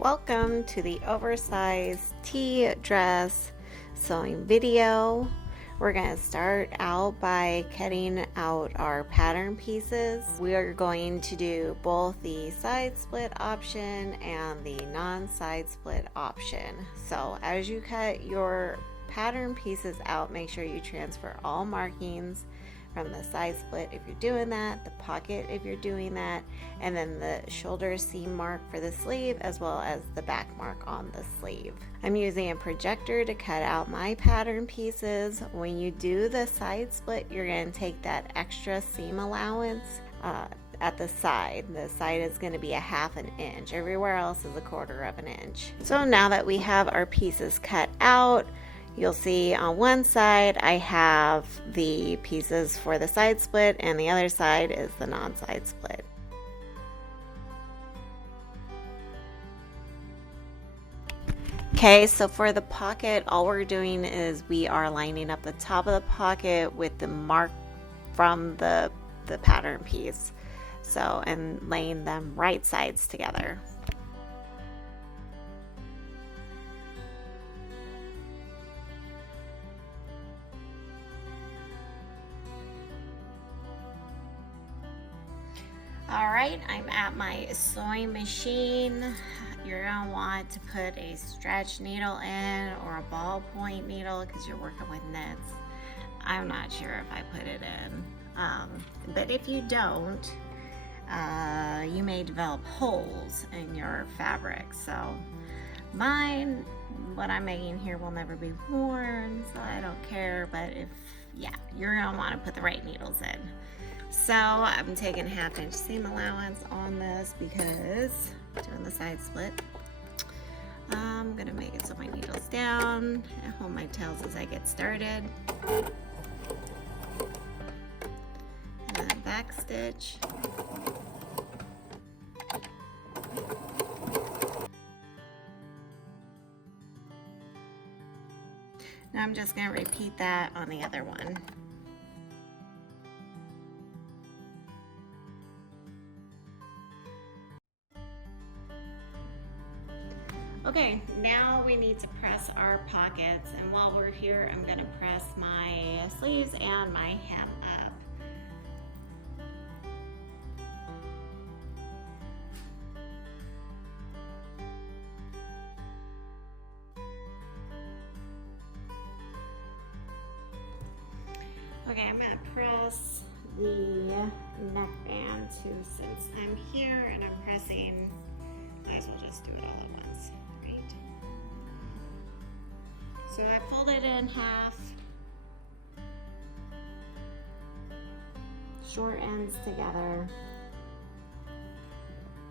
Welcome to the oversized tee dress sewing video. We're going to start out by cutting out our pattern pieces. We are going to do both the side split option and the non-side split option. So as you cut your pattern pieces out, make sure you transfer all markings from the side split if you're doing that, the pocket if you're doing that, and then the shoulder seam mark for the sleeve as well as the back mark on the sleeve. I'm using a projector to cut out my pattern pieces. When you do the side split, you're going to take that extra seam allowance at the side. The side is going to be a 1/2 inch. Everywhere else is a 1/4 inch. So now that we have our pieces cut out, you'll see on one side I have the pieces for the side split and the other side is the non-side split. Okay, so for the pocket, all we're doing is we are lining up the top of the pocket with the mark from the pattern piece. So, and laying them right sides together. All right, I'm at my sewing machine. You're gonna want to put a stretch needle in or a ballpoint needle because you're working with knits. I'm not sure if I put it in, but if you don't, you may develop holes in your fabric. So mine, what I'm making here, will never be worn, so I don't care. But if, yeah, you're gonna want to put the right needles in. So I'm taking 1/2 inch seam allowance on this because doing the side split. I'm gonna make it so my needle's down and hold my tails as I get started. And then back stitch. Now I'm just gonna repeat that on the other one. Okay, now we need to press our pockets, and while we're here, I'm going to press my sleeves and my hem up. Okay, I'm going to press the neckband too, since I'm here and I'm pressing. Might as well just do it all at once. So I fold it in half, short ends together.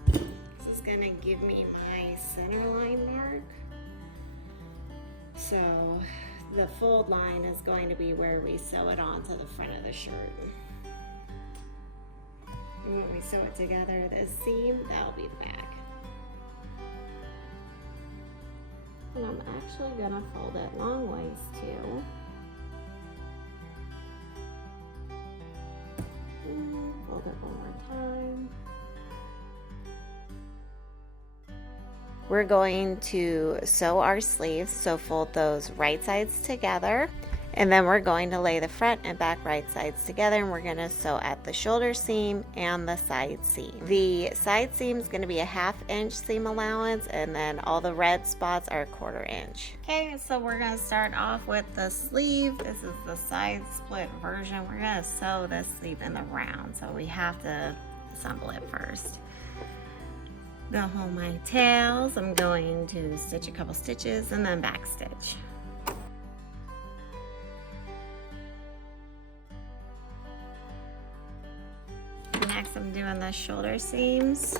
This is gonna give me my center line mark. So the fold line is going to be where we sew it onto the front of the shirt. And when we sew it together, this seam, that'll be the back. And I'm actually gonna fold it long ways too. And fold it one more time. We're going to sew our sleeves, so fold those right sides together. And then we're going to lay the front and back right sides together, and we're going to sew at the shoulder seam and the side seam. The side seam is going to be a 1/2 inch seam allowance, and then all the red spots are a 1/4 inch. Okay, so we're going to start off with the sleeve. This is the side split version. We're going to sew this sleeve in the round, so we have to assemble it first. I'm going to hold my tails. I'm going to stitch a couple stitches and then back stitch. Next, I'm doing the shoulder seams.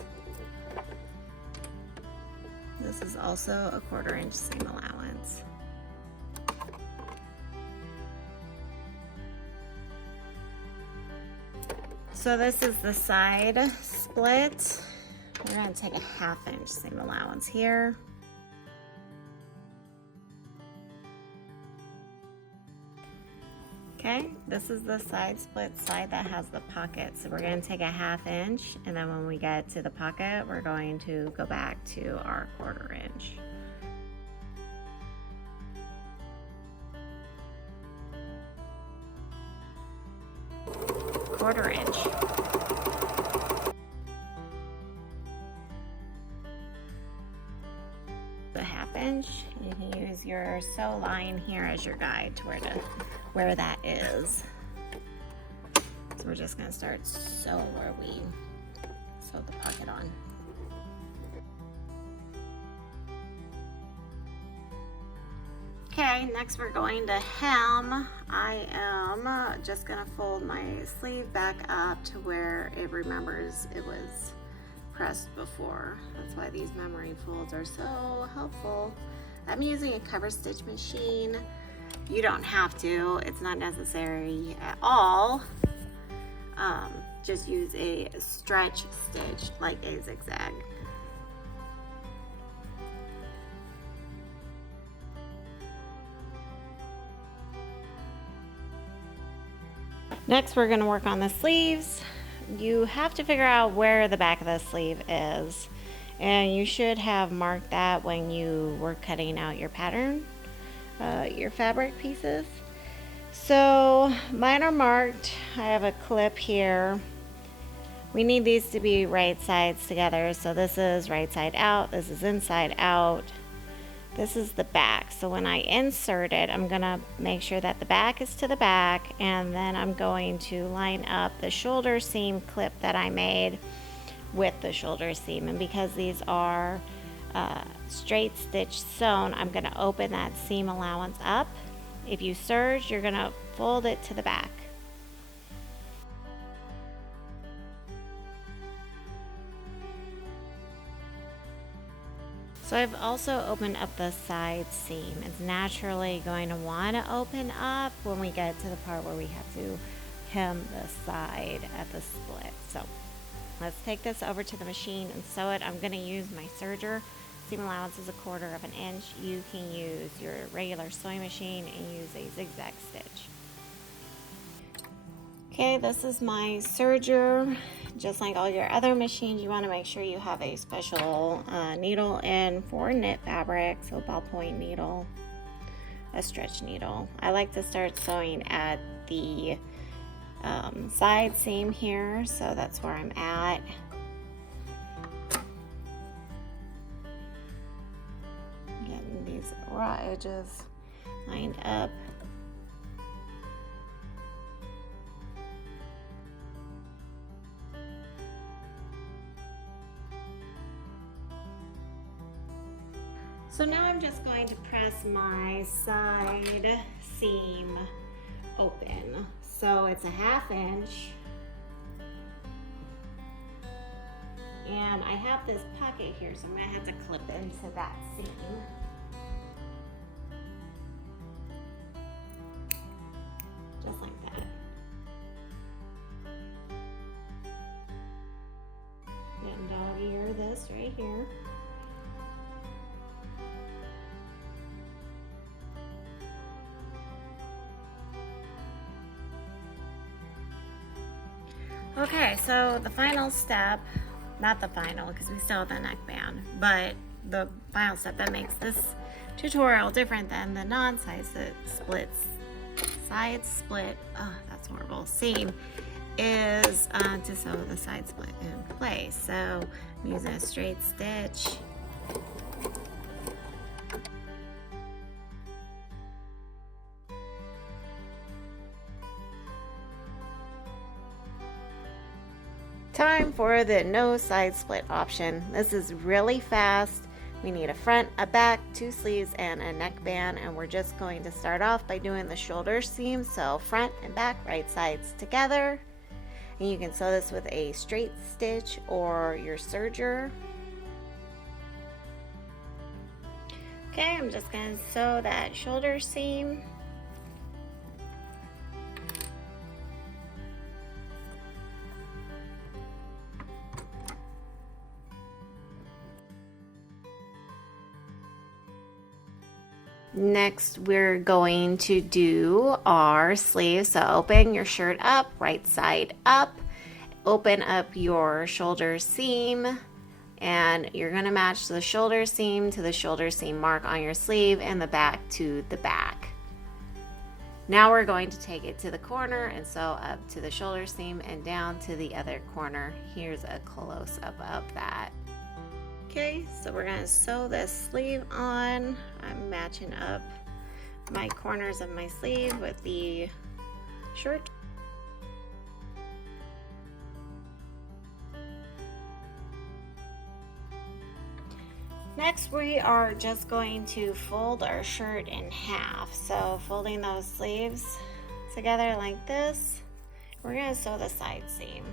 This is also a 1/4 inch seam allowance. So this is the side split. We're going to take a 1/2 inch seam allowance here. Okay, this is the side split side that has the pocket. So we're going to take a 1/2 inch, and then when we get to the pocket, we're going to go back to our 1/4 inch. Quarter inch. The 1/2 inch. You can use your sew line here as your guide to where that is. So we're just going to start sew where we sewed the pocket on. Okay, next we're going to hem. I am just going to fold my sleeve back up to where it remembers it was pressed before. That's why these memory folds are so helpful. I'm using a cover stitch machine. You don't have to, it's not necessary at all. Just use a stretch stitch like a zigzag. Next, we're going to work on the sleeves. You have to figure out where the back of the sleeve is, and you should have marked that when you were cutting out your pattern, your fabric pieces. So mine are marked. I have a clip here. We need these to be right sides together. So this is right side out, this is inside out. This is the back. So when I insert it, I'm gonna make sure that the back is to the back, and then I'm going to line up the shoulder seam clip that I made with the shoulder seam. And because these are straight stitch sewn, I'm gonna open that seam allowance up. If you serge, you're gonna fold it to the back. So I've also opened up the side seam. It's naturally going to want to open up when we get to the part where we have to hem the side at the split. So let's take this over to the machine and sew it. I'm going to use my serger. Seam allowance is 1/4 inch. You can use your regular sewing machine and use a zigzag stitch. Okay, this is my serger. Just like all your other machines, you want to make sure you have a special needle in for knit fabric, so ballpoint needle, a stretch needle. I like to start sewing at the side seam here, so that's where I'm at. Getting these raw edges lined up. So now I'm just going to press my side seam open. So it's a 1/2 inch. And I have this pocket here, so I'm gonna have to clip into that seam. Just like that. And dog ear this right here. Okay, so the final step, not the final because we still have the neckband, but the final step that makes this tutorial different than the non-side splits, that's horrible, seam, is to sew the side split in place. So I'm using a straight stitch. Time for the no side split option. This is really fast. We need a front, a back, 2 sleeves, and a neckband, and we're just going to start off by doing the shoulder seam. So front and back, right sides together. And you can sew this with a straight stitch or your serger. Okay, I'm just going to sew that shoulder seam. Next, we're going to do our sleeve. So open your shirt up, right side up. Open up your shoulder seam, and you're going to match the shoulder seam to the shoulder seam mark on your sleeve and the back to the back. Now we're going to take it to the corner and sew up to the shoulder seam and down to the other corner. Here's a close-up of that. Okay, so we're going to sew this sleeve on. I'm matching up my corners of my sleeve with the shirt. Next, we are just going to fold our shirt in half. So folding those sleeves together like this, we're going to sew the side seam.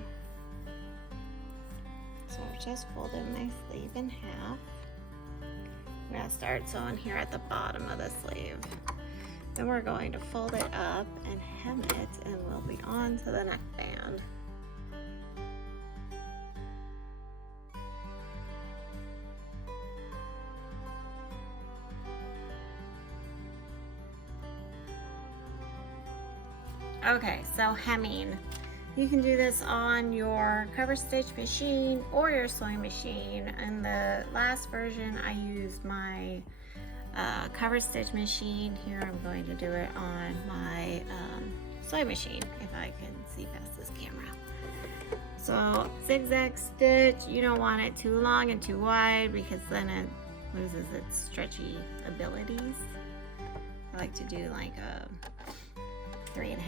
So I've just folded my sleeve in half. I'm going to start sewing here at the bottom of the sleeve. Then we're going to fold it up and hem it, and we'll be on to the neckband. Okay, so hemming. You can do this on your cover stitch machine or your sewing machine. In the last version, I used my cover stitch machine. Here I'm going to do it on my sewing machine, if I can see past this camera. So zigzag stitch, you don't want it too long and too wide because then it loses its stretchy abilities. I like to do like a 3.5.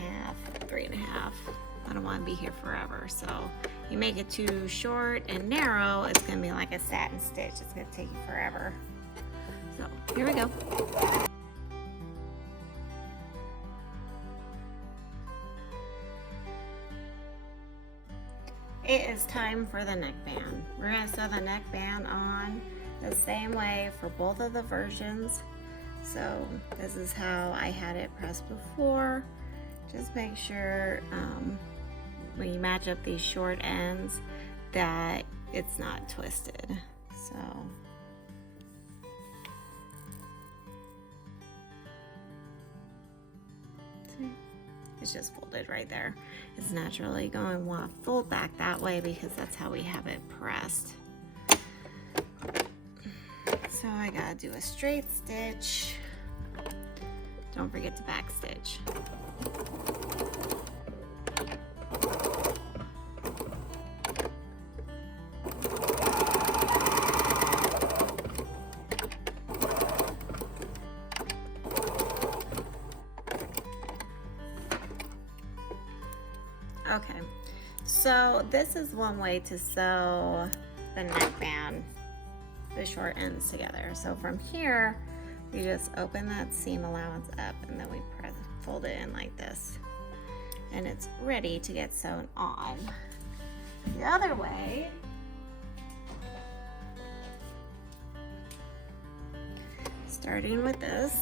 I don't want to be here forever. So you make it too short and narrow, it's going to be like a satin stitch. It's going to take you forever. So here we go. It is time for the neckband. We're going to sew the neckband on the same way for both of the versions. So this is how I had it pressed before. Just make sure when you match up these short ends that it's not twisted. So see, it's just folded right there. It's naturally going to want to fold back that way because that's how we have it pressed. So I gotta do a straight stitch. Don't forget to back stitch. Okay, so this is one way to sew the neckband, the short ends together. So from here, we just open that seam allowance up and then we fold it in like this. And it's ready to get sewn on. The other way, starting with this,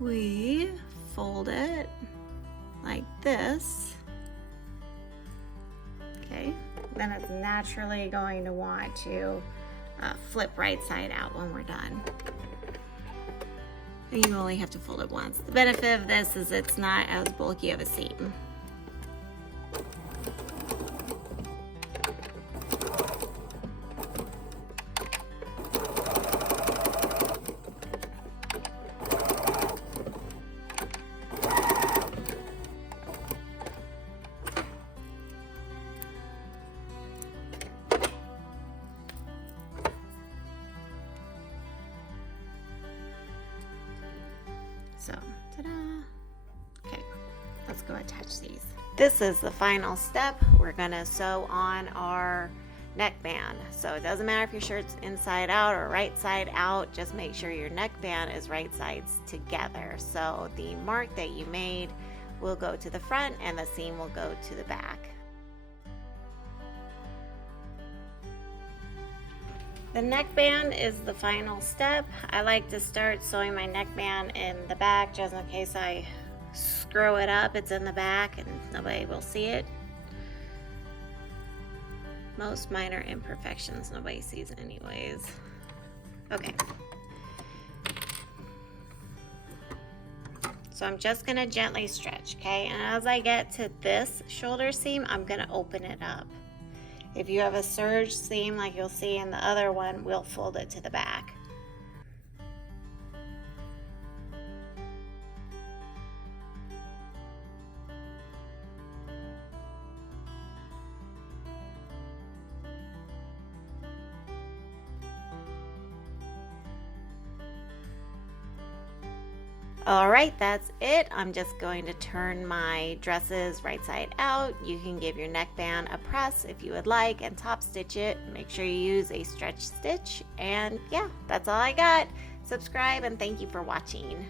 we fold it like this. Okay, then it's naturally going to want to flip right side out when we're done. And you only have to fold it once. The benefit of this is it's not as bulky of a seam. So, ta-da! Okay, let's go attach these. This is the final step. We're gonna sew on our neckband. So it doesn't matter if your shirt's inside out or right side out, just make sure your neckband is right sides together. So the mark that you made will go to the front and the seam will go to the back. The neckband is the final step. I like to start sewing my neckband in the back just in case I screw it up. It's in the back and nobody will see it. Most minor imperfections nobody sees anyways. Okay. So I'm just gonna gently stretch, okay? And as I get to this shoulder seam, I'm gonna open it up. If you have a serge seam like you'll see in the other one, we'll fold it to the back. All right, that's it. I'm just going to turn my dresses right side out. You can give your neckband a press if you would like and top stitch it. Make sure you use a stretch stitch. And yeah, that's all I got. Subscribe and thank you for watching.